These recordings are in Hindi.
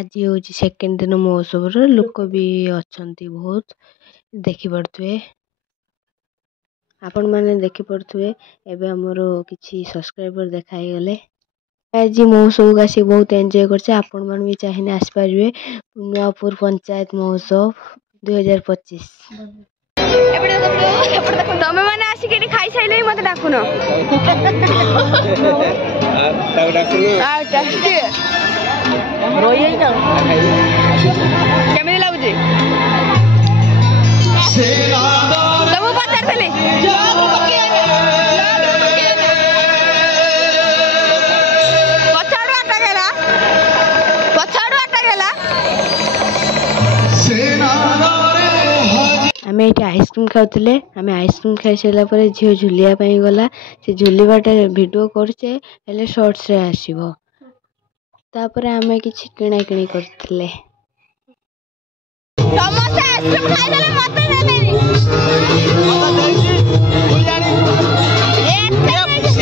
आज हूँ सेकेंड दिन महोत्सव लोक भी अच्छा बहुत देखिपे आपण मैंने देखिपे एवं आमर कि सब्सक्राइबर देखाई गले आज महोत्सव को आसी बहुत एंजॉय करछे। आपण मन भी चाहिए आसपारे नुआपुर पंचायत महोत्सव 2025 तमे माने आसी के खाई साइले मते डाकुन केमिति लागुची तमु पचार फेले आम ये आइसक्रीम खाऊले। आम आइसक्रीम खाई सारापर झील झुलियापाई गला से झुलवाटा भिडियो करे शॉर्ट्स रे आसीबो तापर आम किछि किणा किणी करथिले। समस्त आइसक्रीम खाई देले मते दे देनी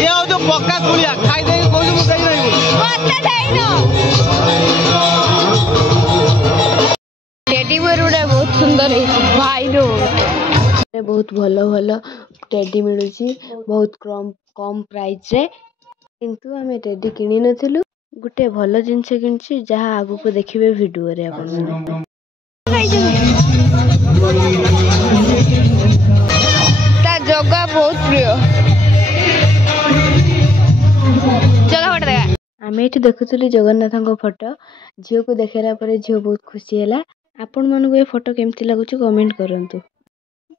ये आ जो पक्का गुलिया खाई दे कोइ मु देई नहीं मते देइनो टेडी बेयर उडा बहुत सुंदर है भाई रो बहुत भलो भलो टेडी मिलुची बहुत कम प्राइस रे किंतु आमे टेडी किनी नथिलु गुटे भलो जिंस किनछि जहा आगु को देखिबे वीडियो रे आपण ता जगह बहुत प्रिय जगह हट दे आमे एठी देखुतली जगन्नाथ को फोटो झियो को देखेला परे झियो बहुत खुशी हैला। आपण मन को ये फोटो केमती लागुची कमेंट करंतु।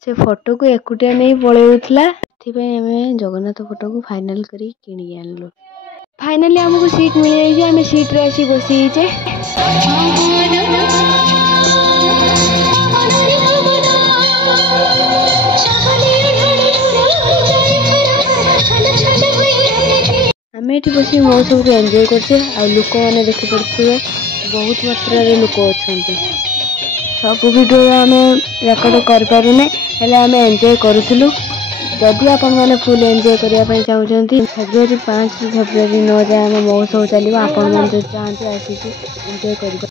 से फोटो को एकुटिया नहीं पळेउथला एथिपई हमें जगन्नाथ फोटो को फाइनल करी किनी आनलो। फाइनली हमको सीट मिल जाई हमें सीट रे आसी बसी छे। हमें एठी बसी मौसम को एंजॉय करछे आ लोक माने देखि पड़थुवे बहुत मात्रा रे लोक अछंती। सब वीडियो आम रेकर्ड कर पारुने हेले आम एंजॉय करूथुलु। जदि आपण माने फुल एंजॉय करिया पई चाहउछंती फेब्रुआरी 5 फेब्रुआरी 9 जाए आम महोत्सव चलिबो। आपण मन चाहते आसी एंजॉय करिबा।